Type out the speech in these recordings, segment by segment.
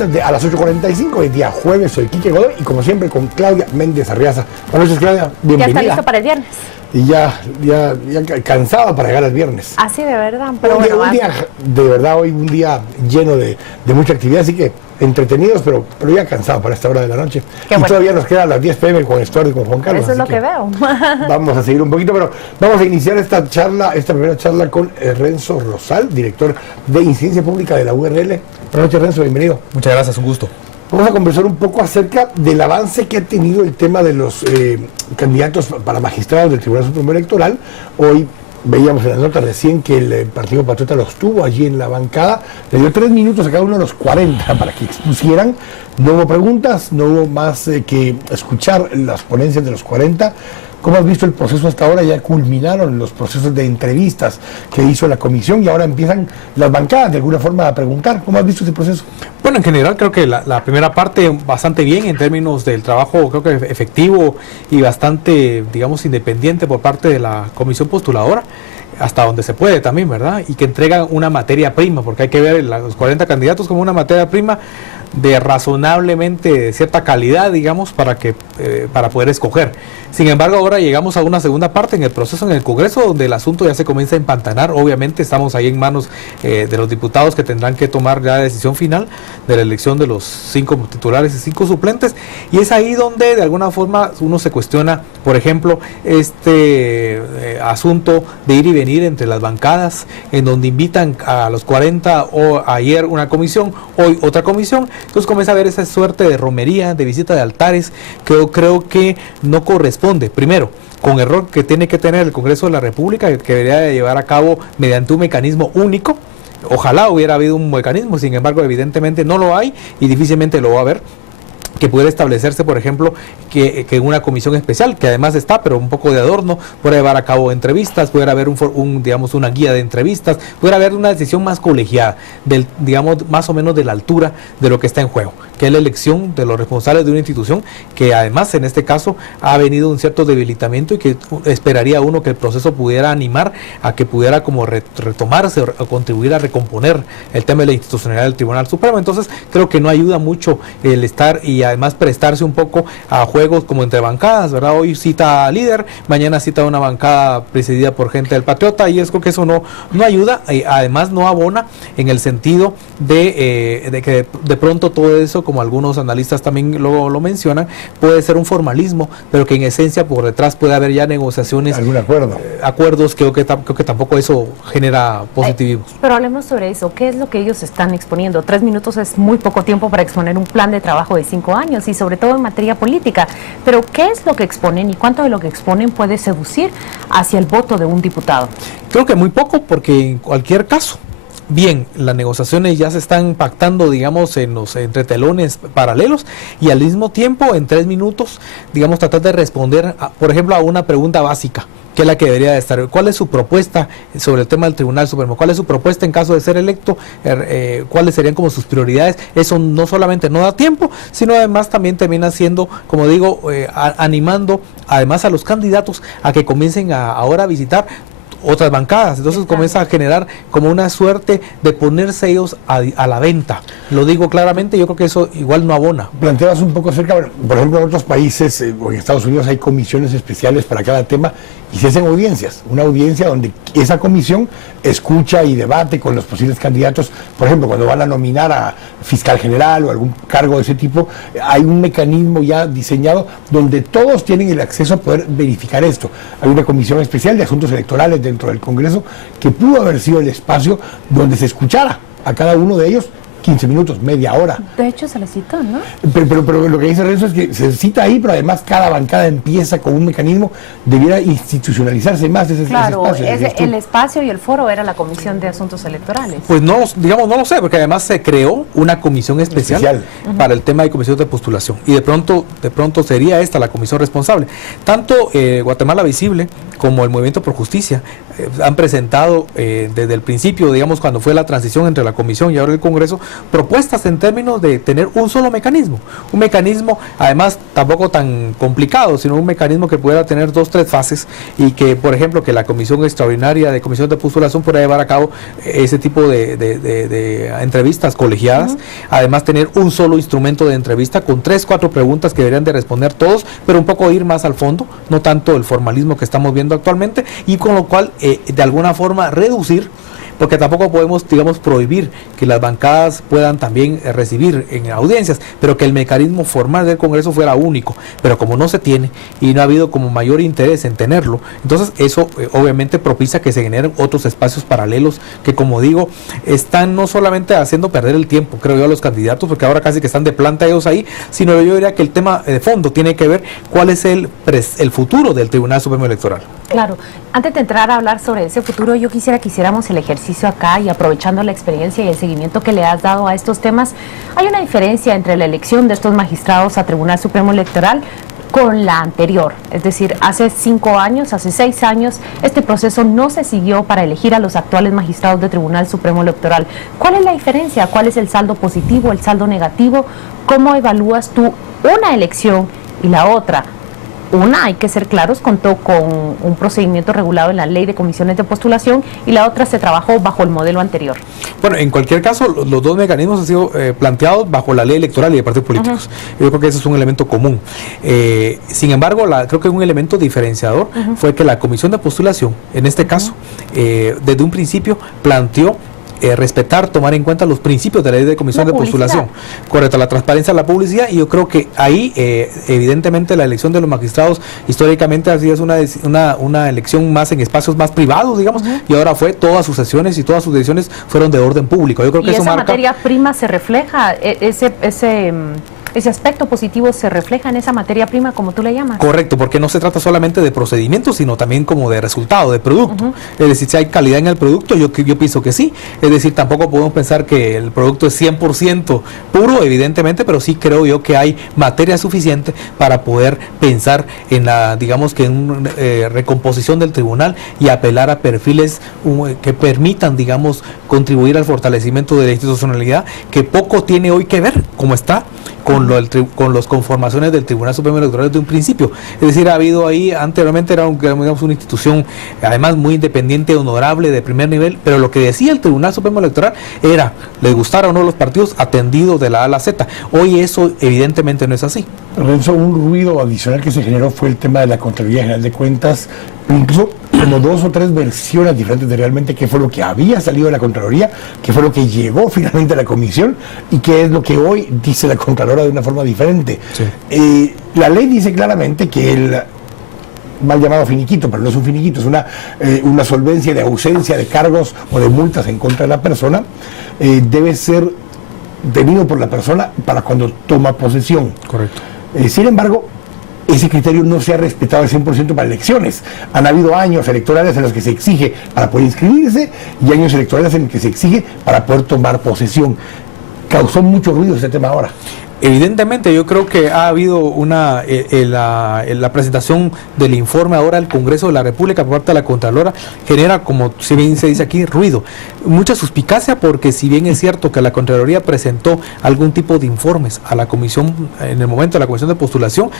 a las 8:45, el día jueves. Soy Quique Godoy y como siempre con Claudia Méndez Arriaza. Buenas noches, Claudia, bienvenida. Ya está listo para el viernes. Y ya cansada para llegar al viernes. Así de verdad, pero un día, de verdad, hoy un día lleno de mucha actividad, así que entretenidos, pero ya cansado para esta hora de la noche. Qué y bueno. Todavía nos queda a las 10 p.m. con Estuardo y con Juan Carlos. Eso es lo que veo. Vamos a seguir un poquito, pero vamos a iniciar esta primera charla con Renzo Rosal, director de Incidencia Pública de la URL. Buenas noches, Renzo, bienvenido. Muchas gracias, un gusto. Vamos a conversar un poco acerca del avance que ha tenido el tema de los candidatos para magistrados del Tribunal Supremo Electoral. Hoy veíamos en la nota recién que el Partido Patriota los tuvo allí en la bancada. Le dio 3 minutos a cada uno de los 40 para que expusieran. No hubo preguntas, no hubo más que escuchar las ponencias de los 40. ¿Cómo has visto el proceso hasta ahora? Ya culminaron los procesos de entrevistas que hizo la comisión y ahora empiezan las bancadas de alguna forma a preguntar. ¿Cómo has visto ese proceso? Bueno, en general creo que la primera parte bastante bien en términos del trabajo, creo que efectivo y bastante, digamos, independiente por parte de la comisión postuladora, hasta donde se puede también, ¿verdad? Y que entregan una materia prima, porque hay que ver los 40 candidatos como una materia prima de razonablemente cierta calidad, digamos, para poder escoger. Sin embargo, ahora llegamos a una segunda parte en el proceso en el Congreso, donde el asunto ya se comienza a empantanar. Obviamente estamos ahí en manos de los diputados, que tendrán que tomar ya la decisión final de la elección de los 5 titulares y 5 suplentes, y es ahí donde de alguna forma uno se cuestiona, por ejemplo, asunto de ir y venir entre las bancadas, en donde invitan a los 40, o ayer una comisión, hoy otra comisión. Entonces comienza a haber esa suerte de romería, de visita de altares, que yo creo que no corresponde. Primero, con error que tiene que tener el Congreso de la República, que debería de llevar a cabo mediante un mecanismo único. Ojalá hubiera habido un mecanismo, sin embargo evidentemente no lo hay y difícilmente lo va a haber, que pudiera establecerse, por ejemplo, que una comisión especial, que además está, pero un poco de adorno, pueda llevar a cabo entrevistas, pudiera haber digamos, una guía de entrevistas, pudiera haber una decisión más colegiada, digamos, más o menos de la altura de lo que está en juego, que es la elección de los responsables de una institución, que además en este caso ha venido un cierto debilitamiento y que esperaría uno que el proceso pudiera animar a que pudiera como retomarse o contribuir a recomponer el tema de la institucionalidad del Tribunal Supremo. Entonces creo que no ayuda mucho el estar y además prestarse un poco a juegos como entre bancadas, ¿verdad? Hoy cita a líder, mañana cita a una bancada presidida por gente del Patriota, y es creo que eso no ayuda, además no abona en el sentido de que de pronto todo eso, como algunos analistas también lo mencionan, puede ser un formalismo, pero que en esencia por detrás puede haber ya negociaciones, algún acuerdos, creo que tampoco eso genera positivismo. Pero hablemos sobre eso. ¿Qué es lo que ellos están exponiendo? 3 minutos es muy poco tiempo para exponer un plan de trabajo de 5 años y sobre todo en materia política. Pero ¿qué es lo que exponen y cuánto de lo que exponen puede seducir hacia el voto de un diputado? Creo que muy poco, porque en cualquier caso, bien, las negociaciones ya se están pactando, digamos, en los entretelones paralelos, y al mismo tiempo en 3 minutos, digamos, tratar de responder, por ejemplo, a una pregunta básica, que es la que debería de estar. ¿Cuál es su propuesta sobre el tema del Tribunal Supremo? ¿Cuál es su propuesta en caso de ser electo? ¿Cuáles serían como sus prioridades? Eso no solamente no da tiempo, sino además también termina siendo, como digo, animando además a los candidatos a que comiencen ahora a visitar otras bancadas. Entonces comienza a generar como una suerte de ponerse ellos a la venta. Lo digo claramente, yo creo que eso igual no abona. Planteabas un poco acerca, bueno, por ejemplo, en otros países o en Estados Unidos hay comisiones especiales para cada tema y se hacen audiencias, una audiencia donde esa comisión escucha y debate con los posibles candidatos. Por ejemplo, cuando van a nominar a fiscal general o algún cargo de ese tipo, hay un mecanismo ya diseñado donde todos tienen el acceso a poder verificar esto. Hay una comisión especial de asuntos electorales dentro del Congreso que pudo haber sido el espacio donde se escuchara a cada uno de ellos 15 minutos, media hora. De hecho se les citó, ¿no? Pero lo que dice Renzo es que se cita ahí, pero además cada bancada empieza con un mecanismo, debiera institucionalizarse más ese espacio. El espacio y el foro era la Comisión de Asuntos Electorales. Pues no lo sé, porque además se creó una comisión especial. Para el tema de comisión de postulación, y de pronto sería esta la comisión responsable. Tanto Guatemala Visible como el Movimiento por Justicia han presentado desde el principio, digamos, cuando fue la transición entre la comisión y ahora el Congreso, propuestas en términos de tener un solo mecanismo, además tampoco tan complicado, sino un mecanismo que pudiera tener 2, 3 fases y que, por ejemplo, que la comisión extraordinaria de comisión de postulación pueda llevar a cabo ese tipo de entrevistas colegiadas, además tener un solo instrumento de entrevista con 3, 4 preguntas que deberían de responder todos, pero un poco ir más al fondo, no tanto el formalismo que estamos viendo actualmente, y con lo cual de alguna forma reducir, porque tampoco podemos, digamos, prohibir que las bancadas puedan también recibir en audiencias, pero que el mecanismo formal del Congreso fuera único, pero como no se tiene y no ha habido como mayor interés en tenerlo, entonces eso obviamente propicia que se generen otros espacios paralelos que, como digo, están no solamente haciendo perder el tiempo, creo yo, a los candidatos, porque ahora casi que están de planta ellos ahí, sino yo diría que el tema de fondo tiene que ver cuál es el futuro del Tribunal Supremo Electoral. Claro, antes de entrar a hablar sobre ese futuro, yo quisiera que hiciéramos el ejercicio acá y aprovechando la experiencia y el seguimiento que le has dado a estos temas, hay una diferencia entre la elección de estos magistrados a Tribunal Supremo Electoral con la anterior, es decir, hace 5 años, hace 6 años, este proceso no se siguió para elegir a los actuales magistrados de Tribunal Supremo Electoral. ¿Cuál es la diferencia? ¿Cuál es el saldo positivo, el saldo negativo? ¿Cómo evalúas tú una elección y la otra? Una, hay que ser claros, contó con un procedimiento regulado en la ley de comisiones de postulación, y la otra se trabajó bajo el modelo anterior. Bueno, en cualquier caso, los dos mecanismos han sido planteados bajo la ley electoral y de partidos políticos. Yo creo que ese es un elemento común. Sin embargo, creo que un elemento diferenciador fue que la comisión de postulación, en este caso, desde un principio planteó respetar, tomar en cuenta los principios de la ley de comisión de postulación. Correcto, la transparencia, la publicidad, y yo creo que ahí evidentemente la elección de los magistrados históricamente así es una elección más en espacios más privados, digamos, y ahora todas sus sesiones y todas sus decisiones fueron de orden público. Yo creo que y eso esa marca... materia prima se refleja, ese aspecto positivo se refleja en esa materia prima, como tú le llamas. Correcto, porque no se trata solamente de procedimientos, sino también como de resultado, de producto. Es decir, si hay calidad en el producto, yo pienso que sí. Es decir, tampoco podemos pensar que el producto es 100% puro, evidentemente, pero sí creo yo que hay materia suficiente para poder pensar en la, digamos que en una recomposición del tribunal y apelar a perfiles que permitan, digamos, contribuir al fortalecimiento de la institucionalidad, que poco tiene hoy que ver, como está, con las conformaciones del Tribunal Supremo Electoral desde un principio. Es decir, ha habido ahí, anteriormente era digamos, una institución además muy independiente, honorable, de primer nivel, pero lo que decía el Tribunal Supremo Electoral era, les gustara o no los partidos, atendido de la A a la Z. Hoy eso evidentemente no es así. Lorenzo, un ruido adicional que se generó fue el tema de la Contraloría General de Cuentas, incluso como 2 o 3 versiones diferentes de realmente qué fue lo que había salido de la Contraloría, qué fue lo que llegó finalmente a la comisión y qué es lo que hoy dice la Contralora de una forma diferente. Sí. La ley dice claramente que el mal llamado finiquito, pero no es un finiquito, es una solvencia de ausencia de cargos o de multas en contra de la persona, debe ser tenido por la persona para cuando toma posesión. Correcto. Sin embargo, ese criterio no se ha respetado al 100% para elecciones. Han habido años electorales en los que se exige para poder inscribirse y años electorales en los que se exige para poder tomar posesión. Causó mucho ruido este tema ahora. Evidentemente, yo creo que ha habido la presentación del informe ahora al Congreso de la República por parte de la Contralora genera, como si bien se dice aquí, ruido, mucha suspicacia, porque si bien es cierto que la Contraloría presentó algún tipo de informes a la comisión en el momento de la comisión de postulación,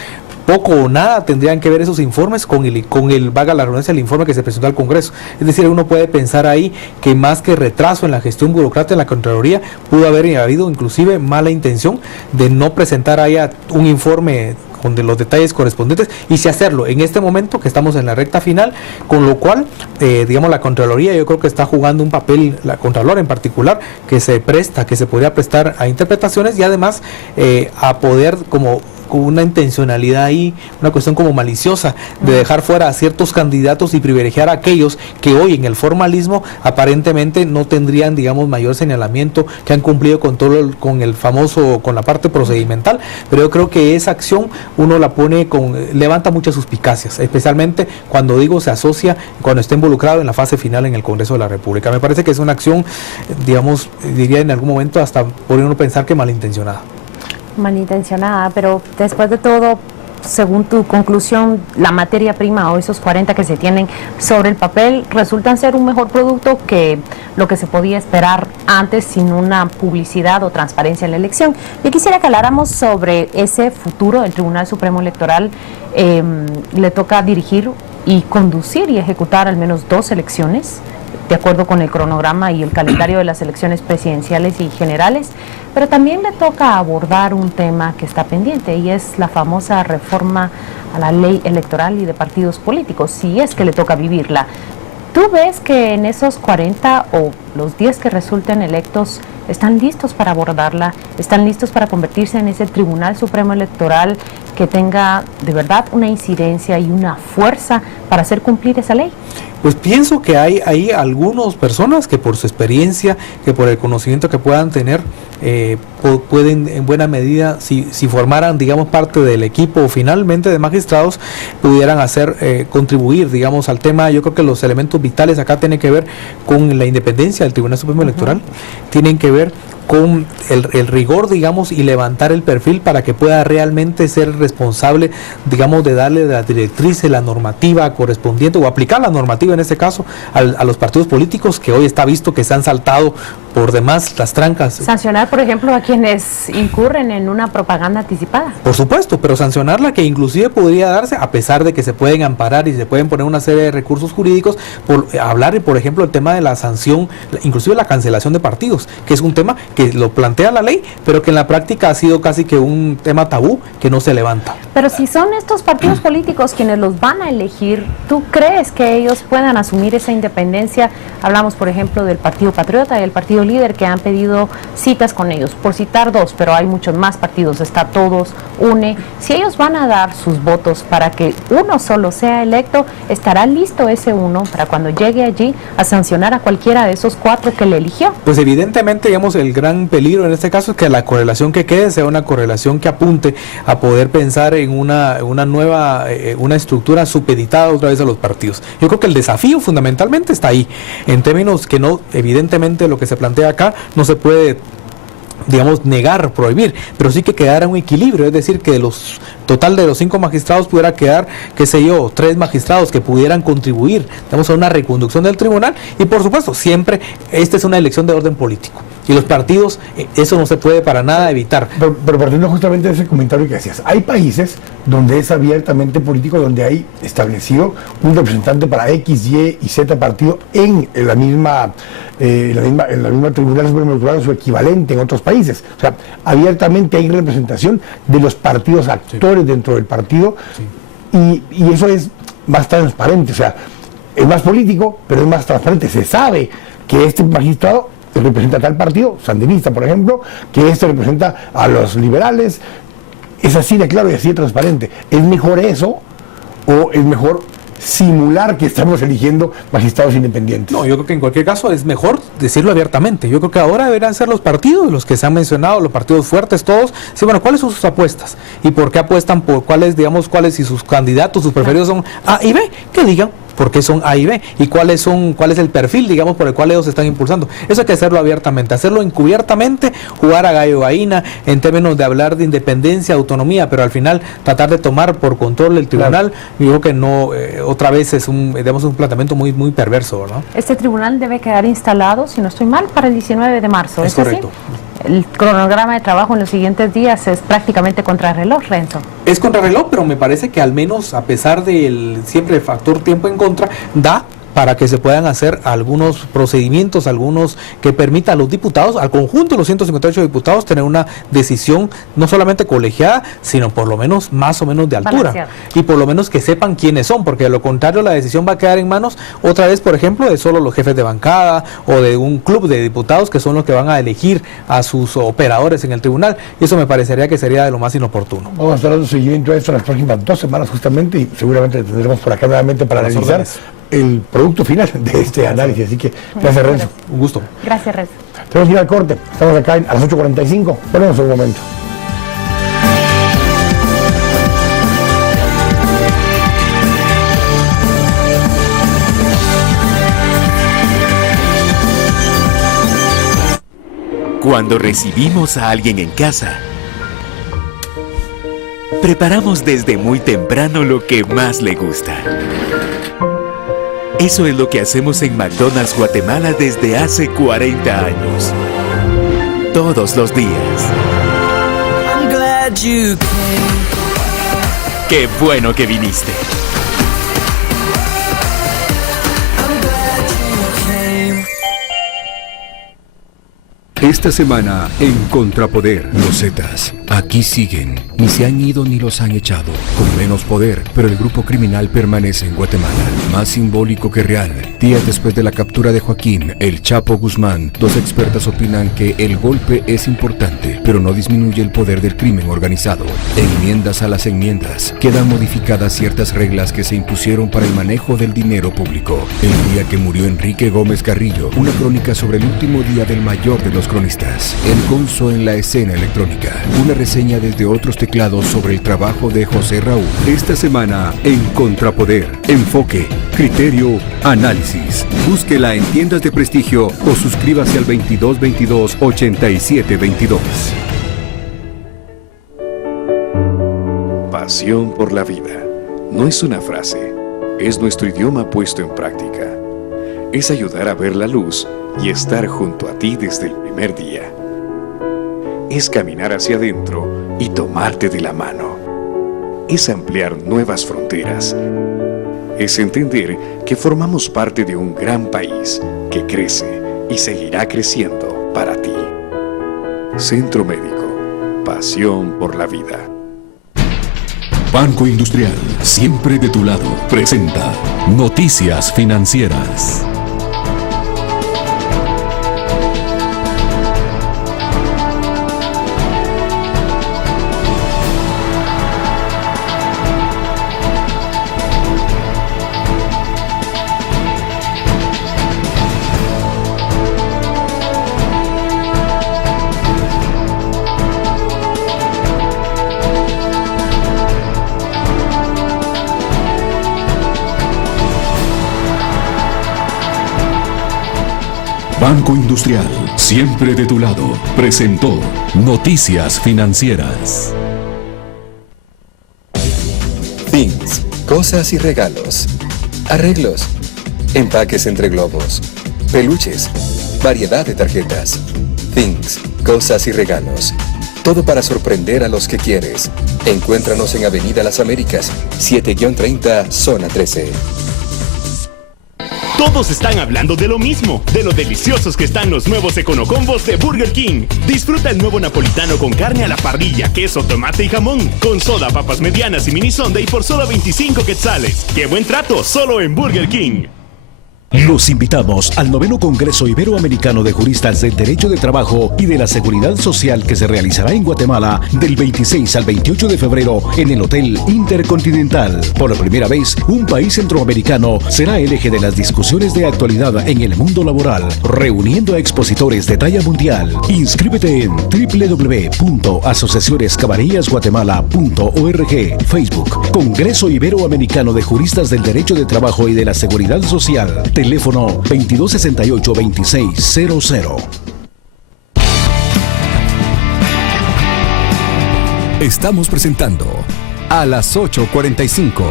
poco o nada tendrían que ver esos informes con el vaga la redundancia, el informe que se presentó al Congreso. Es decir, uno puede pensar ahí que más que retraso en la gestión burocrática de la Contraloría, pudo haber habido inclusive mala intención de no presentar ahí un informe con los detalles correspondientes y si hacerlo en este momento que estamos en la recta final, con lo cual digamos la Contraloría yo creo que está jugando un papel, la Contralora en particular, que se podría prestar a interpretaciones y además a poder como con una intencionalidad ahí, una cuestión como maliciosa de dejar fuera a ciertos candidatos y privilegiar a aquellos que hoy en el formalismo aparentemente no tendrían, digamos, mayor señalamiento, que han cumplido con todo con la parte procedimental, pero yo creo que esa acción uno la pone levanta muchas suspicacias, especialmente cuando se asocia, cuando está involucrado en la fase final en el Congreso de la República. Me parece que es una acción, digamos, diría en algún momento hasta podría uno pensar que malintencionada. Malintencionada, pero después de todo, según tu conclusión, la materia prima o esos 40 que se tienen sobre el papel resultan ser un mejor producto que lo que se podía esperar antes sin una publicidad o transparencia en la elección. Yo quisiera que habláramos sobre ese futuro del Tribunal Supremo Electoral. Le toca dirigir y conducir y ejecutar al menos 2 elecciones, de acuerdo con el cronograma y el calendario de las elecciones presidenciales y generales, pero también le toca abordar un tema que está pendiente y es la famosa reforma a la ley electoral y de partidos políticos, si es que le toca vivirla. ¿Tú ves que en esos 40 o los 10 que resulten electos están listos para abordarla, están listos para convertirse en ese Tribunal Supremo Electoral que tenga de verdad una incidencia y una fuerza para hacer cumplir esa ley? Pues pienso que hay algunas personas que por su experiencia, que por el conocimiento que puedan tener, pueden en buena medida, si formaran, digamos, parte del equipo finalmente de magistrados, pudieran contribuir, digamos, al tema. Yo creo que los elementos vitales acá tienen que ver con la independencia del Tribunal Supremo Electoral, tienen que ver con el rigor, digamos, y levantar el perfil para que pueda realmente ser responsable, digamos, de darle las directrices, la normativa correspondiente, o aplicar la normativa en este caso a los partidos políticos, que hoy está visto que se han saltado por demás las trancas. Sancionar, por ejemplo, a quienes incurren en una propaganda anticipada. Por supuesto, pero sancionarla, que inclusive podría darse, a pesar de que se pueden amparar y se pueden poner una serie de recursos jurídicos, por hablar, por ejemplo, el tema de la sanción, inclusive la cancelación de partidos, que es un tema que lo plantea la ley, pero que en la práctica ha sido casi que un tema tabú que no se levanta. Pero si son estos partidos políticos quienes los van a elegir, ¿tú crees que ellos puedan asumir esa independencia? Hablamos, por ejemplo, del Partido Patriota y el Partido Líder, que han pedido citas con ellos, por citar 2, pero hay muchos más partidos, está Todos, UNE. Si ellos van a dar sus votos para que uno solo sea electo, ¿estará listo ese uno para cuando llegue allí a sancionar a cualquiera de esos 4 que le eligió? Pues evidentemente, digamos, el gran peligro en este caso es que la correlación que quede sea una correlación que apunte a poder pensar en una nueva, una estructura supeditada otra vez a los partidos. Yo creo que el desafío fundamentalmente está ahí, en términos que no, evidentemente lo que se plantea acá no se puede, digamos, negar, prohibir, pero sí que quedara un equilibrio, es decir, que total de los 5 magistrados pudiera quedar, qué sé yo, 3 magistrados que pudieran contribuir, digamos, a una reconducción del tribunal. Y por supuesto, siempre esta es una elección de orden político y los partidos, eso no se puede para nada evitar. Pero partiendo justamente de ese comentario que hacías, hay países donde es abiertamente político, donde hay establecido un representante para X, Y y Z partido en la misma Tribunal Supremo Electoral o su equivalente en otros países. O sea, abiertamente hay representación de los partidos actores dentro del partido, y eso es más transparente, o sea, es más político, pero es más transparente. Se sabe que este magistrado representa a tal partido, sandinista por ejemplo, que este representa a los liberales. Es así de claro y así de transparente. ¿Es mejor eso o es mejor simular que estamos eligiendo magistrados independientes? No, yo creo que en cualquier caso es mejor decirlo abiertamente. Yo creo que ahora deberán ser los partidos, los que se han mencionado, los partidos fuertes, todos. Sí, bueno, ¿cuáles son sus apuestas? ¿Y por qué apuestan por cuáles, digamos, si sus candidatos, sus preferidos son A y B? Que digan por qué son A y B y cuál es el perfil, digamos, por el cual ellos están impulsando. Eso hay que hacerlo abiertamente, hacerlo encubiertamente, jugar a gallo gallina en términos de hablar de independencia, autonomía, pero al final tratar de tomar por control el tribunal. Claro. Yo creo que no, otra vez es un planteamiento muy, muy perverso, ¿no? Este tribunal debe quedar instalado, si no estoy mal, para el 19 de marzo. Es correcto. Así? El cronograma de trabajo en los siguientes días es prácticamente contrarreloj, Renzo. Es contrarreloj, pero me parece que al menos, a pesar del siempre factor tiempo en contra, da para que se puedan hacer algunos procedimientos, algunos que permitan a los diputados, al conjunto de los 158 diputados, tener una decisión no solamente colegiada, sino por lo menos más o menos de altura. Balanceado. Y por lo menos que sepan quiénes son, porque de lo contrario la decisión va a quedar en manos otra vez, por ejemplo, de solo los jefes de bancada o de un club de diputados que son los que van a elegir a sus operadores en el tribunal, y eso me parecería que sería de lo más inoportuno. Vamos a estar dando seguimiento a esto en las próximas 2 semanas justamente, y seguramente tendremos por acá nuevamente para analizar el producto final de este análisis. Así que gracias, Renzo. Un gusto. Gracias, Renzo. Tenemos que ir al corte. Estamos acá a las 8:45. Volvemos en un momento. Cuando recibimos a alguien en casa, Preparamos desde muy temprano lo que más le gusta. Eso es lo que hacemos en McDonald's Guatemala desde hace 40 años. Todos los días. ¡Qué bueno que viniste! Esta semana en Contrapoder. Los Zetas aquí siguen. Ni se han ido ni los han echado. Con menos poder, pero el grupo criminal permanece en Guatemala. Más simbólico que real. Días después de la captura de Joaquín El Chapo Guzmán, dos expertas opinan que el golpe es importante, pero no disminuye el poder del crimen organizado. Enmiendas a las enmiendas. Quedan modificadas ciertas reglas que se impusieron para el manejo del dinero público. El día que murió Enrique Gómez Carrillo. Una crónica sobre el último día del mayor de los cronistas. El Gonzo en la escena electrónica. Una reseña desde otros teclados sobre el trabajo de José Raúl. Esta semana en Contrapoder. Enfoque, criterio, análisis. Búsquela en tiendas de prestigio o suscríbase al 2222-8722. Pasión por la vida. No es una frase, es nuestro idioma puesto en práctica. Es ayudar a ver la luz y estar junto a ti desde el primer día. Es caminar hacia adentro y tomarte de la mano. Es ampliar nuevas fronteras. Es entender que formamos parte de un gran país que crece y seguirá creciendo para ti. Centro Médico. Pasión por la vida. Banco Industrial, siempre de tu lado, presenta Noticias Financieras. Banco Industrial, siempre de tu lado, presentó Noticias Financieras. Things, cosas y regalos. Arreglos, empaques entre globos, peluches, variedad de tarjetas. Things, cosas y regalos. Todo para sorprender a los que quieres. Encuéntranos en Avenida Las Américas, 7-30, Zona 13. Todos están hablando de lo mismo, de lo deliciosos que están los nuevos Econocombos de Burger King. Disfruta el nuevo napolitano con carne a la parrilla, queso, tomate y jamón, con soda, papas medianas y mini sundae por solo 25 quetzales. ¡Qué buen trato! Solo en Burger King. Los invitamos al 9º Congreso Iberoamericano de Juristas del Derecho de Trabajo y de la Seguridad Social que se realizará en Guatemala del 26 al 28 de febrero en el Hotel Intercontinental. Por primera vez, un país centroamericano será el eje de las discusiones de actualidad en el mundo laboral, reuniendo a expositores de talla mundial. Inscríbete en www.asociacionescamarellasguatemala.org. Facebook, Congreso Iberoamericano de Juristas del Derecho de Trabajo y de la Seguridad Social. Teléfono 2268-2600. Estamos presentando a las 8:45.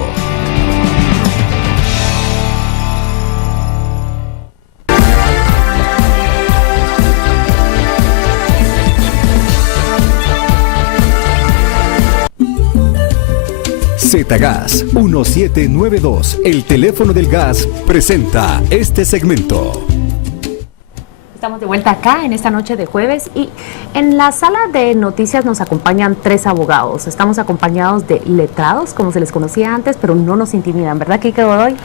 Zgas 1792, el teléfono del gas, presenta este segmento. Estamos de vuelta acá en esta noche de jueves y en la sala de noticias nos acompañan 3 abogados. Estamos acompañados de letrados, como se les conocía antes, pero no nos intimidan, ¿verdad, Kike Godoy?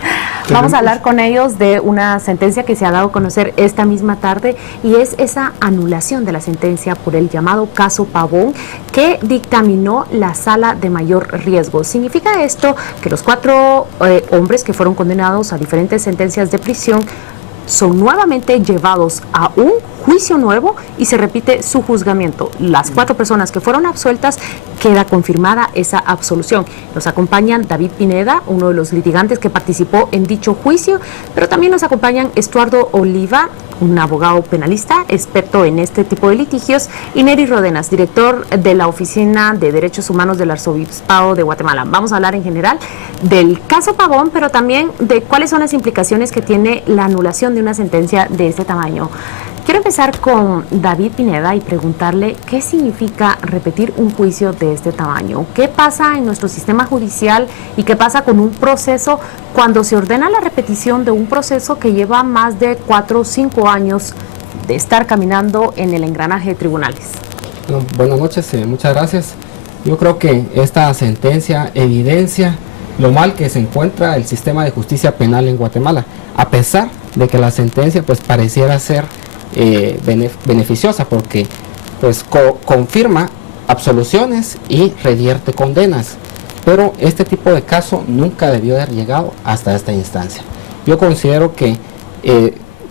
Vamos a hablar con ellos de una sentencia que se ha dado a conocer esta misma tarde y es esa anulación de la sentencia por el llamado caso Pavón que dictaminó la sala de mayor riesgo. Significa esto que los 4 hombres que fueron condenados a diferentes sentencias de prisión son nuevamente llevados a un juicio nuevo y se repite su juzgamiento. Las 4 personas que fueron absueltas, queda confirmada esa absolución. Nos acompañan David Pineda, uno de los litigantes que participó en dicho juicio, pero también nos acompañan Estuardo Oliva, un abogado penalista experto en este tipo de litigios, y Neri Rodenas, director de la Oficina de Derechos Humanos del Arzobispado de Guatemala. Vamos a hablar en general del caso Pavón, pero también de cuáles son las implicaciones que tiene la anulación de una sentencia de este tamaño. Quiero empezar con David Pineda y preguntarle qué significa repetir un juicio de este tamaño. ¿Qué pasa en nuestro sistema judicial y qué pasa con un proceso cuando se ordena la repetición de un proceso que lleva más de 4 o 5 años de estar caminando en el engranaje de tribunales? Bueno, buenas noches, muchas gracias. Yo creo que esta sentencia evidencia lo mal que se encuentra el sistema de justicia penal en Guatemala, a pesar de que la sentencia pues pareciera ser beneficiosa, porque pues confirma absoluciones y revierte condenas, pero este tipo de caso nunca debió haber llegado hasta esta instancia. Yo considero que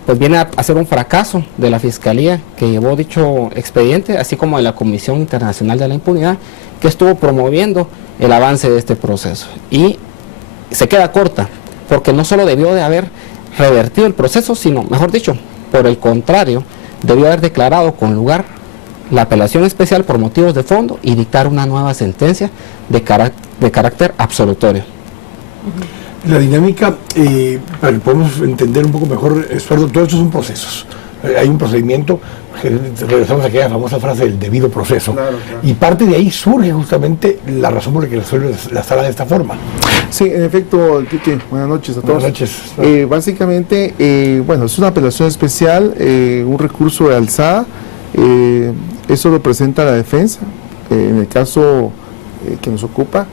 pues viene a ser un fracaso de la Fiscalía que llevó dicho expediente, así como de la Comisión Internacional de la Impunidad, que estuvo promoviendo el avance de este proceso, y se queda corta, porque no solo debió de haber revertido el proceso, sino, mejor dicho, por el contrario, debió haber declarado con lugar la apelación especial por motivos de fondo y dictar una nueva sentencia de carácter absolutorio. La dinámica, para que podamos entender un poco mejor, Estuardo, todo esto son procesos. Hay un procedimiento, regresamos a aquella famosa frase del debido proceso, claro. Y parte de ahí surge justamente la razón por la que resuelve la sala de esta forma. Sí, en efecto, Quique, buenas noches a todos. Buenas noches. Básicamente, bueno, es una apelación especial, un recurso de alzada, eso lo presenta la defensa, en el caso que nos ocupa,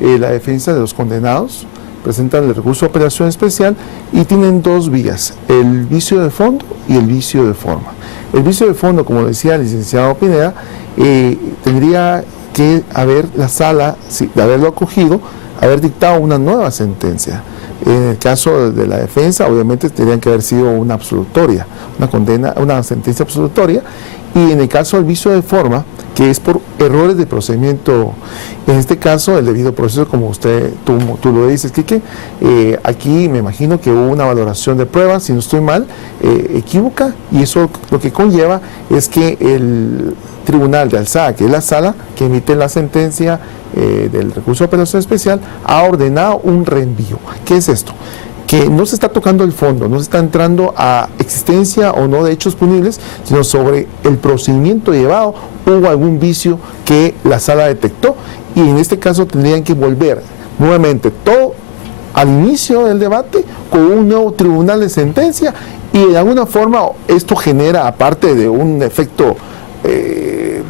la defensa de los condenados, presentan el recurso de apelación especial y tienen 2 vías, el vicio de fondo y el vicio de forma. El vicio de fondo, como decía el licenciado Pineda, tendría que haber la sala, de haberlo acogido, haber dictado una nueva sentencia. En el caso de la defensa, obviamente tendrían que haber sido una absolutoria, una condena, una sentencia absolutoria, y en el caso del vicio de forma, que es por errores de procedimiento, en este caso el debido proceso, como tú lo dices, Quique, aquí me imagino que hubo una valoración de pruebas, si no estoy mal, equívoca, y eso lo que conlleva es que el tribunal de alzada, que es la sala que emite la sentencia del recurso de apelación especial, ha ordenado un reenvío. ¿Qué es esto? Que no se está tocando el fondo, no se está entrando a existencia o no de hechos punibles, sino sobre el procedimiento llevado, hubo algún vicio que la sala detectó, y en este caso tendrían que volver nuevamente todo al inicio del debate con un nuevo tribunal de sentencia, y de alguna forma esto genera, aparte de un efecto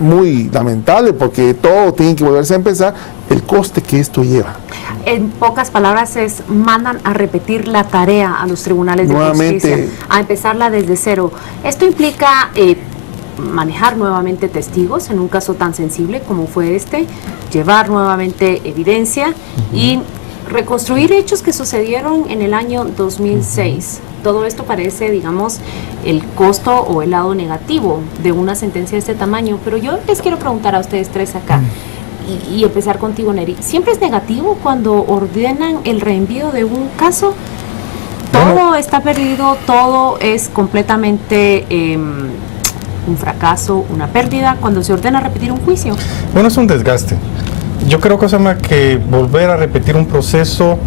muy lamentable, porque todo tiene que volverse a empezar, el coste que esto lleva. En pocas palabras, mandan a repetir la tarea a los tribunales de justicia, a empezarla desde cero. Esto implica manejar nuevamente testigos en un caso tan sensible como fue este, llevar nuevamente evidencia y reconstruir hechos que sucedieron en el año 2006. Todo esto parece, digamos, el costo o el lado negativo de una sentencia de este tamaño, pero yo les quiero preguntar a ustedes 3 acá, y empezar contigo, Neri. ¿Siempre es negativo cuando ordenan el reenvío de un caso? ¿Todo está perdido? ¿Todo es completamente un fracaso, una pérdida cuando se ordena repetir un juicio? Bueno, es un desgaste. Yo creo que volver a repetir un proceso,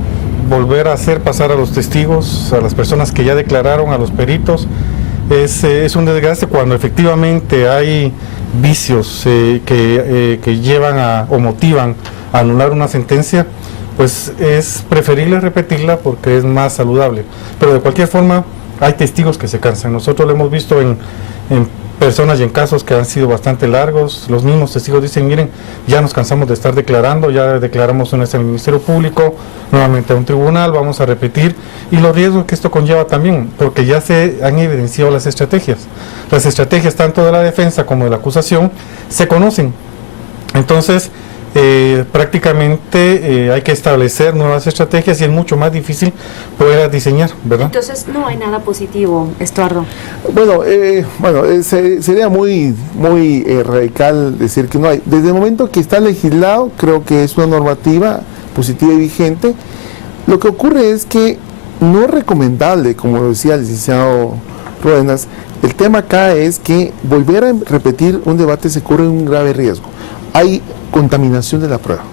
volver a hacer pasar a los testigos, a las personas que ya declararon, a los peritos, es un desgaste cuando efectivamente hay vicios que llevan o motivan a anular una sentencia. Pues es preferible repetirla porque es más saludable. Pero de cualquier forma hay testigos que se cansan. Nosotros lo hemos visto en personas y en casos que han sido bastante largos. Los mismos testigos dicen, miren, ya nos cansamos de estar declarando, ya declaramos una vez en el Ministerio Público, nuevamente a un tribunal, vamos a repetir, y los riesgos que esto conlleva también, porque ya se han evidenciado las estrategias. Las estrategias tanto de la defensa como de la acusación se conocen. Entonces, prácticamente hay que establecer nuevas estrategias y es mucho más difícil poder diseñar, ¿verdad? Entonces no hay nada positivo, Estuardo. Sería muy radical decir que no hay. Desde el momento que está legislado, creo que es una normativa positiva y vigente. Lo que ocurre es que no es recomendable, como decía el licenciado Ródenas, el tema acá es que volver a repetir un debate se corre un grave riesgo. Hay contaminación de la prueba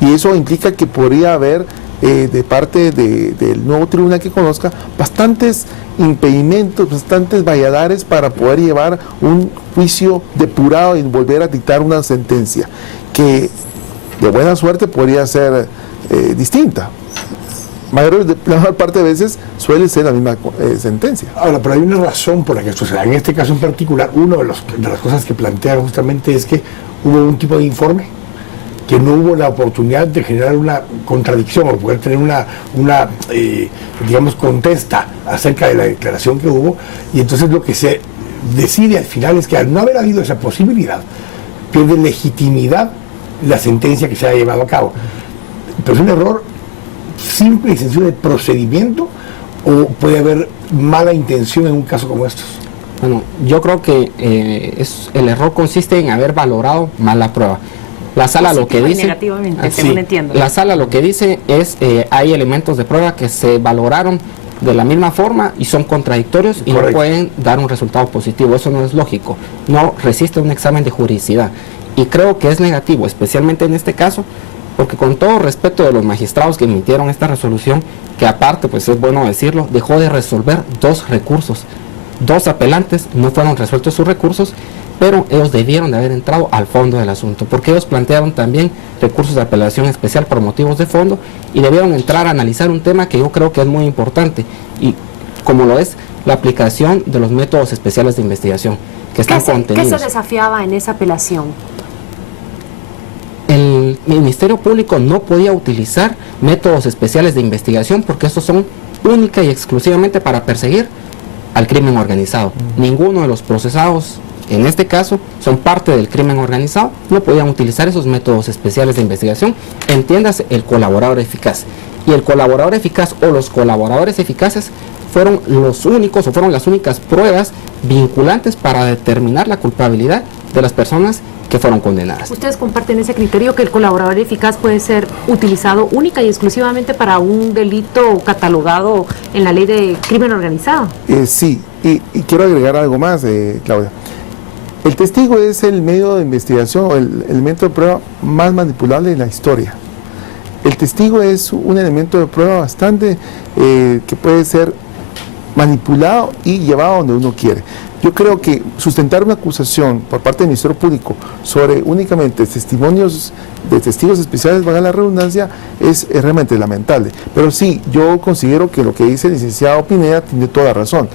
y eso implica que podría haber de parte del nuevo tribunal que conozca bastantes impedimentos, bastantes valladares para poder llevar un juicio depurado y volver a dictar una sentencia que de buena suerte podría ser distinta. La mayor parte de veces suele ser la misma sentencia. Ahora, pero hay una razón por la que esto se da. En este caso en particular, una de las cosas que plantean justamente es que hubo un tipo de informe que no hubo la oportunidad de generar una contradicción o poder tener una contesta acerca de la declaración que hubo, y entonces lo que se decide al final es que al no haber habido esa posibilidad, pierde legitimidad la sentencia que se ha llevado a cabo. Pero es un error simple y sencillo de procedimiento, o puede haber mala intención en un caso como estos. Bueno, yo creo que el error consiste en haber valorado mal la prueba. La sala lo que dice, la sala lo que dice es hay elementos de prueba que se valoraron de la misma forma y son contradictorios y no pueden dar un resultado positivo. Eso no es lógico, no resiste un examen de juridicidad, y creo que es negativo, especialmente en este caso, porque con todo respeto de los magistrados que emitieron esta resolución, que aparte, pues es bueno decirlo, dejó de resolver 2 recursos. 2 apelantes no fueron resueltos sus recursos, pero ellos debieron de haber entrado al fondo del asunto, porque ellos plantearon también recursos de apelación especial por motivos de fondo y debieron entrar a analizar un tema que yo creo que es muy importante, y como lo es la aplicación de los métodos especiales de investigación que están contenidos. ¿Qué se desafiaba en esa apelación? El Ministerio Público no podía utilizar métodos especiales de investigación porque estos son única y exclusivamente para perseguir al crimen organizado. Ninguno de los procesados en este caso son parte del crimen organizado, no podían utilizar esos métodos especiales de investigación. Entiéndase, el colaborador eficaz. Y el colaborador eficaz o los colaboradores eficaces fueron los únicos o fueron las únicas pruebas vinculantes para determinar la culpabilidad de las personas que fueron condenadas. ¿Ustedes comparten ese criterio que el colaborador eficaz puede ser utilizado única y exclusivamente para un delito catalogado en la ley de crimen organizado? Sí, y quiero agregar algo más, Claudia. El testigo es el medio de investigación o el elemento de prueba más manipulable de la historia. El testigo es un elemento de prueba bastante que puede ser manipulado y llevado donde uno quiere. Yo creo que sustentar una acusación por parte del Ministerio Público sobre únicamente testimonios de testigos especiales, valga la redundancia, es realmente lamentable. Pero sí, yo considero que lo que dice el licenciado Pineda tiene toda razón.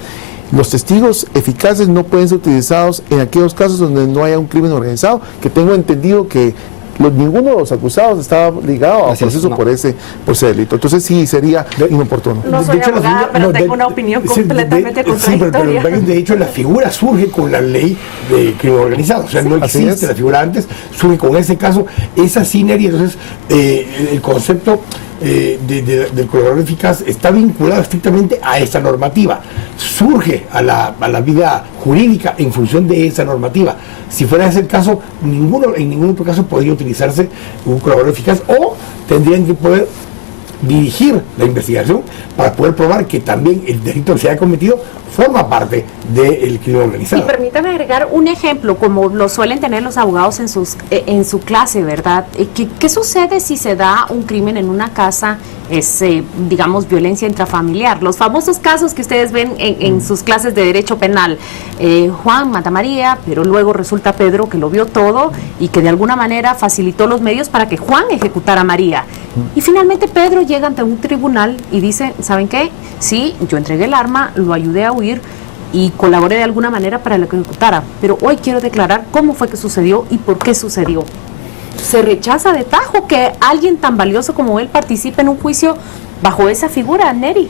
Los testigos eficaces no pueden ser utilizados en aquellos casos donde no haya un crimen organizado, que tengo entendido que ninguno de los acusados estaba ligado a proceso por ese delito. Entonces sí sería inoportuno. No soy abogada, pero tengo una opinión completamente contradictoria. Pero de hecho la figura surge con la ley de crimen organizado. O sea, no existe la figura antes, surge con ese caso, esa sinergia. Entonces el concepto del colaborador eficaz está vinculado estrictamente a esta normativa, surge a la vida jurídica en función de esa normativa. Si fuera ese el caso, en ningún otro caso podría utilizarse un colaborador eficaz, o tendrían que poder dirigir la investigación para poder probar que también el delito que se haya cometido forma parte del crimen organizado. Y permítame agregar un ejemplo, como lo suelen tener los abogados en su clase, ¿verdad? ¿Qué sucede si se da un crimen en una casa, digamos, violencia intrafamiliar? Los famosos casos que ustedes ven en sus clases de derecho penal. Juan mata a María, pero luego resulta Pedro que lo vio todo y que de alguna manera facilitó los medios para que Juan ejecutara a María. Y finalmente Pedro llega ante un tribunal y dice, ¿saben qué? Sí, yo entregué el arma, lo ayudé a huir y colaboré de alguna manera para que lo ejecutara, pero hoy quiero declarar cómo fue que sucedió y por qué sucedió. Se rechaza de tajo que alguien tan valioso como él participe en un juicio bajo esa figura, Neri?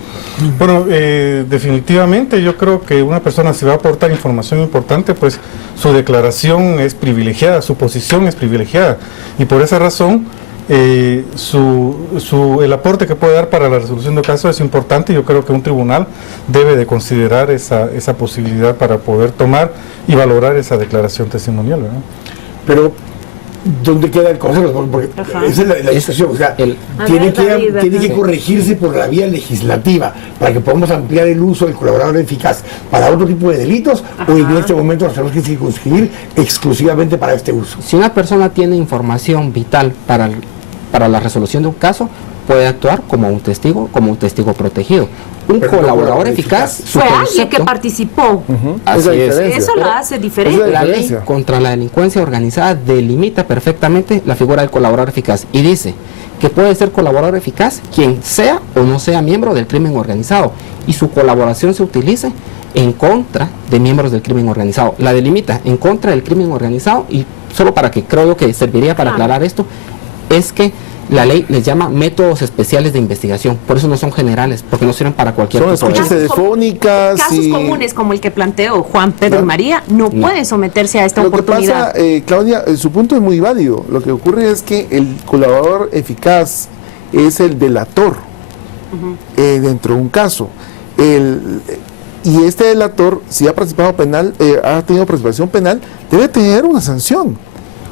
Bueno, definitivamente yo creo que una persona, si va a aportar información importante, pues su declaración es privilegiada, su posición es privilegiada, y por esa razón el aporte que puede dar para la resolución del caso es importante. Yo creo que un tribunal debe de considerar esa posibilidad para poder tomar y valorar esa declaración testimonial, ¿verdad? Pero ¿dónde queda el consejo? Porque esa es la discusión. O sea, tiene que corregirse por la vía legislativa para que podamos ampliar el uso del colaborador eficaz para otro tipo de delitos, o en este momento nos tenemos que circunscribir exclusivamente para este uso. Si una persona tiene información vital para la resolución de un caso, puede actuar como un testigo protegido. Un colaborador eficaz fue alguien que participó. Así es. Eso lo hace diferente. La ley contra la delincuencia organizada delimita perfectamente la figura del colaborador eficaz y dice que puede ser colaborador eficaz quien sea o no sea miembro del crimen organizado, y su colaboración se utilice en contra de miembros del crimen organizado. La delimita en contra del crimen organizado, y solo para que creo que serviría para aclarar esto, es que la ley les llama métodos especiales de investigación, por eso no son generales, porque no sirven para cualquier tipo de escuchas telefónicas. Casos comunes como el que planteó Juan Pedro y María no pueden someterse a esta oportunidad. Lo que pasa, Claudia, su punto es muy válido. Lo que ocurre es que el colaborador eficaz es el delator dentro de un caso. Y este delator, si ha participado ha tenido participación penal, debe tener una sanción.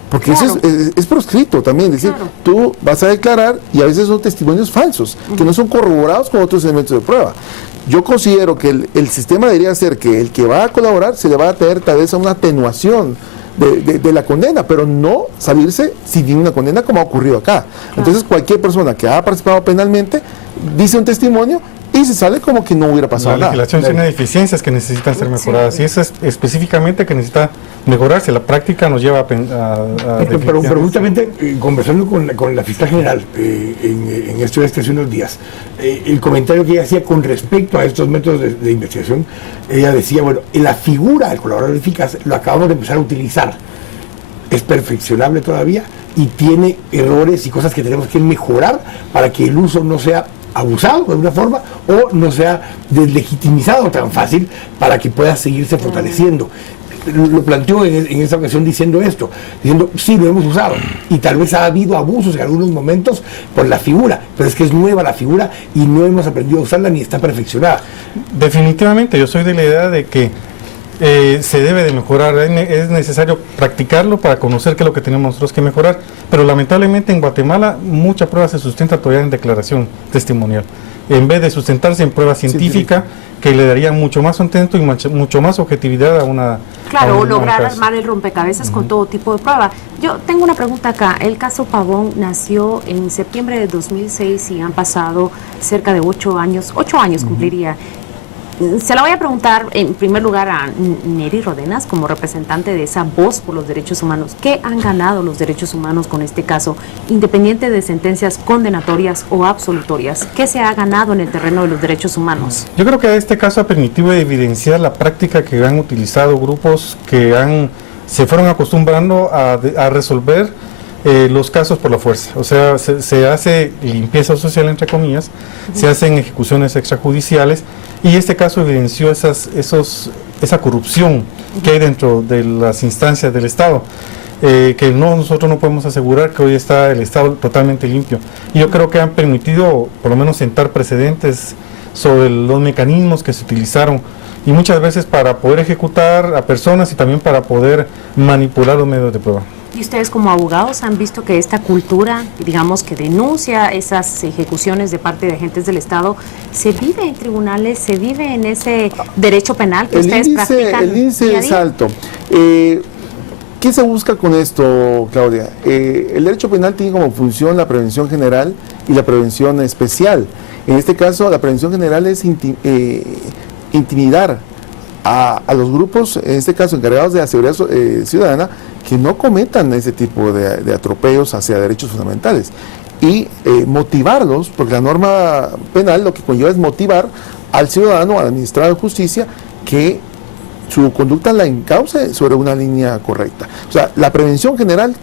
Porque eso es proscrito también, es decir, tú vas a declarar y a veces son testimonios falsos, que no son corroborados con otros elementos de prueba. Yo considero que el sistema debería ser que el que va a colaborar se le va a tener tal vez a una atenuación de la condena, pero no salirse sin una condena como ha ocurrido acá. Entonces cualquier persona que ha participado penalmente dice un testimonio y se sale como que no hubiera pasado nada. La legislación tiene deficiencias que necesitan ser mejoradas, y eso es específicamente que necesita mejorarse. La práctica nos lleva a pero justamente conversando con la fiscal general en esto hace unos días, el comentario que ella hacía con respecto a estos métodos de investigación, ella decía, bueno, la figura del colaborador eficaz lo acabamos de empezar a utilizar, es perfeccionable todavía y tiene errores y cosas que tenemos que mejorar para que el uso no sea abusado de alguna forma o no sea deslegitimizado tan fácil para que pueda seguirse fortaleciendo. Lo planteó en esta ocasión diciendo esto, diciendo sí, lo hemos usado y tal vez ha habido abusos en algunos momentos por la figura, pero es que es nueva la figura y no hemos aprendido a usarla ni está perfeccionada. Definitivamente yo soy de la idea de que se debe de mejorar, es necesario practicarlo para conocer qué es lo que tenemos nosotros que mejorar, pero lamentablemente en Guatemala mucha prueba se sustenta todavía en declaración testimonial, en vez de sustentarse en prueba científica que le daría mucho más contento y mucho más objetividad a una... Claro, o lograr armar el rompecabezas con todo tipo de prueba. Yo tengo una pregunta acá. El caso Pavón nació en septiembre de 2006 y han pasado cerca de 8 años cumpliría. Se la voy a preguntar en primer lugar a Neri Rodenas, como representante de esa voz por los derechos humanos. ¿Qué han ganado los derechos humanos con este caso, independiente de sentencias condenatorias o absolutorias? ¿Qué se ha ganado en el terreno de los derechos humanos? Yo creo que este caso ha permitido evidenciar la práctica que han utilizado grupos que se fueron acostumbrando a resolver los casos por la fuerza. O sea, se hace limpieza social, entre comillas, se hacen ejecuciones extrajudiciales, y este caso evidenció esa corrupción que hay dentro de las instancias del Estado, que nosotros no podemos asegurar que hoy está el Estado totalmente limpio. Y yo creo que han permitido por lo menos sentar precedentes sobre los mecanismos que se utilizaron, y muchas veces para poder ejecutar a personas y también para poder manipular los medios de prueba. ¿Y ustedes como abogados han visto que esta cultura, digamos, que denuncia esas ejecuciones de parte de agentes del Estado, se vive en tribunales, se vive en ese derecho penal que ustedes practican? El índice es alto. ¿Qué se busca con esto, Claudia? El derecho penal tiene como función la prevención general y la prevención especial. En este caso, la prevención general es intimidar a los grupos, en este caso encargados de la seguridad ciudadana, que no cometan ese tipo de atropellos hacia derechos fundamentales, y motivarlos, porque la norma penal lo que conlleva es motivar al ciudadano, al administrador de justicia, que su conducta la encauce sobre una línea correcta. O sea, la prevención general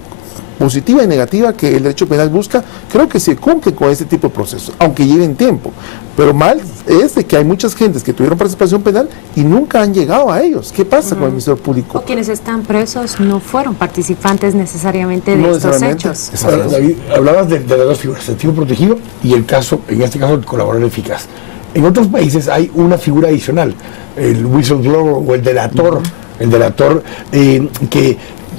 positiva y negativa que el derecho penal busca, creo que se cumple con este tipo de procesos, aunque lleven tiempo. Pero mal es de que hay muchas gentes que tuvieron participación penal y nunca han llegado a ellos. ¿Qué pasa con el Ministerio Público? O quienes están presos no fueron participantes necesariamente de estos hechos. Ahora, David, hablabas de las dos figuras, el testigo protegido y el caso, en este caso, el colaborador eficaz. En otros países hay una figura adicional, el whistleblower o el delator, que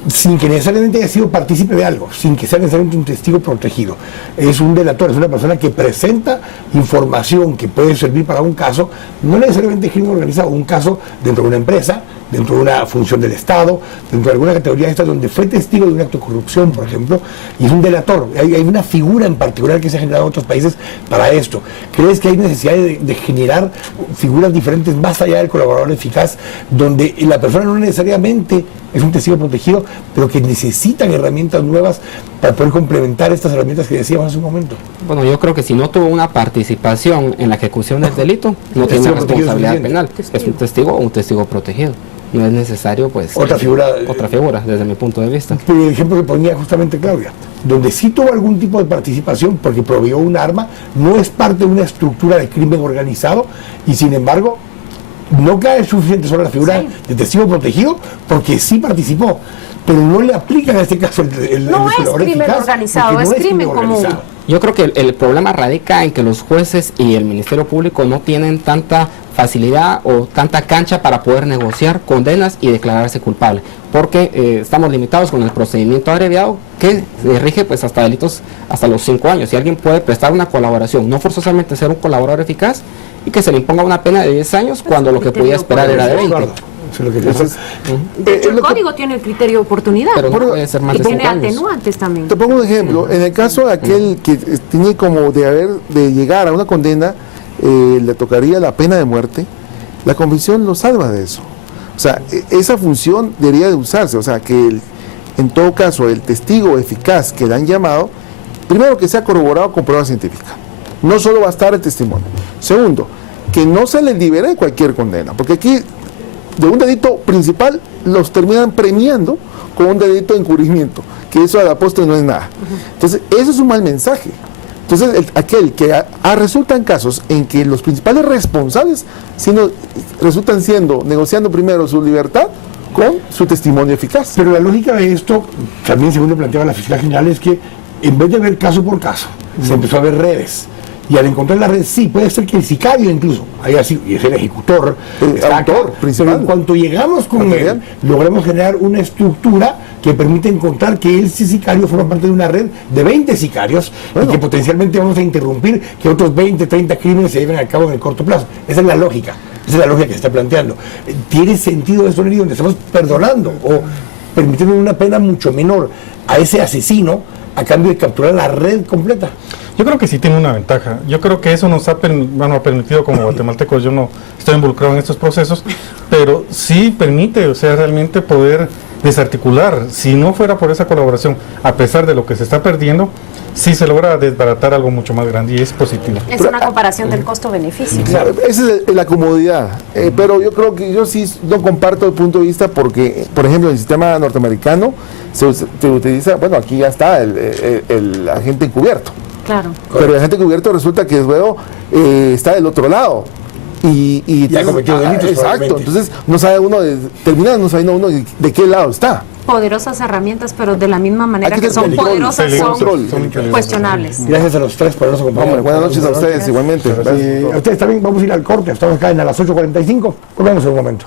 sin que necesariamente haya sido partícipe de algo, sin que sea necesariamente un testigo protegido. Es un delator, es una persona que presenta información que puede servir para un caso, no necesariamente crimen organizado, un caso dentro de una empresa, dentro de una función del Estado, dentro de alguna categoría de esta donde fue testigo de un acto de corrupción, por ejemplo, y es un delator. Hay una figura en particular que se ha generado en otros países para esto. ¿Crees que hay necesidad de generar figuras diferentes más allá del colaborador eficaz, donde la persona no necesariamente es un testigo protegido, pero que necesitan herramientas nuevas para poder complementar estas herramientas que decíamos hace un momento? Bueno, yo creo que si no tuvo una participación en la ejecución del delito, no tiene una responsabilidad penal. Es un testigo o un testigo protegido. No es necesario, pues, otra figura desde mi punto de vista. El ejemplo que ponía justamente Claudia, donde sí tuvo algún tipo de participación porque proveyó un arma, no es parte de una estructura de crimen organizado y sin embargo no cae suficiente sobre la figura de testigo protegido porque sí participó, pero no le aplican en este caso el no es crimen organizado, es crimen común. Yo creo que el problema radica en que los jueces y el Ministerio Público no tienen tanta facilidad o tanta cancha para poder negociar condenas y declararse culpable, porque estamos limitados con el procedimiento abreviado que rige pues hasta delitos hasta los 5 años. Si alguien puede prestar una colaboración, no forzosamente ser un colaborador eficaz, y que se le imponga una pena de 10 años cuando lo que podía esperar era de 20. De hecho, el código tiene el criterio de oportunidad, pero no puede ser más de 5 tiene años. Atenuantes también. Te pongo un ejemplo. En el caso de aquel que tiene como de llegar a una condena, le tocaría la pena de muerte, la convicción lo salva de eso. O sea, esa función debería de usarse. O sea, que en todo caso el testigo eficaz que le han llamado, primero que sea corroborado con prueba científica. No solo va a estar el testimonio. Segundo, que no se les libere de cualquier condena, porque aquí de un delito principal los terminan premiando con un delito de encubrimiento, que eso a la postre no es nada. Entonces, eso es un mal mensaje. Entonces, aquel que resultan casos en que los principales responsables resultan negociando primero su libertad con su testimonio eficaz. Pero la lógica de esto, también según lo planteaba la fiscal general, es que en vez de ver caso por caso, se empezó a ver redes. Y al encontrar la red, sí, puede ser que el sicario incluso haya sido, y es el ejecutor, pero en cuanto llegamos con él, logramos generar una estructura que permite encontrar que ese sicario forma parte de una red de 20 sicarios y que potencialmente vamos a interrumpir que otros 20, 30 crímenes se lleven a cabo en el corto plazo. Esa es la lógica, que se está planteando. ¿Tiene sentido esto, Neri, donde estamos perdonando o permitiendo una pena mucho menor a ese asesino a cambio de capturar la red completa? Yo creo que sí tiene una ventaja. Yo creo que eso nos ha permitido como guatemaltecos, yo no estoy involucrado en estos procesos, pero sí permite, o sea, realmente poder desarticular. Si no fuera por esa colaboración, a pesar de lo que se está perdiendo, sí se logra desbaratar algo mucho más grande y es positivo. Es una comparación del costo-beneficio. Claro, esa es la comodidad, pero yo creo que yo sí no comparto el punto de vista porque, por ejemplo, en el sistema norteamericano se utiliza, bueno, aquí ya está el agente encubierto. Claro. Pero el agente encubierto resulta que luego está del otro lado y ha cometido delitos. Exacto, entonces termina no sabiendo uno de qué lado está. Poderosas herramientas, pero de la misma manera que son poderosas, son cuestionables. Gracias a los tres por habernos acompañado. Buenas noches a ustedes, igualmente. A ustedes también. Vamos a ir al corte, estamos acá a las 8:45, volvemos en un momento.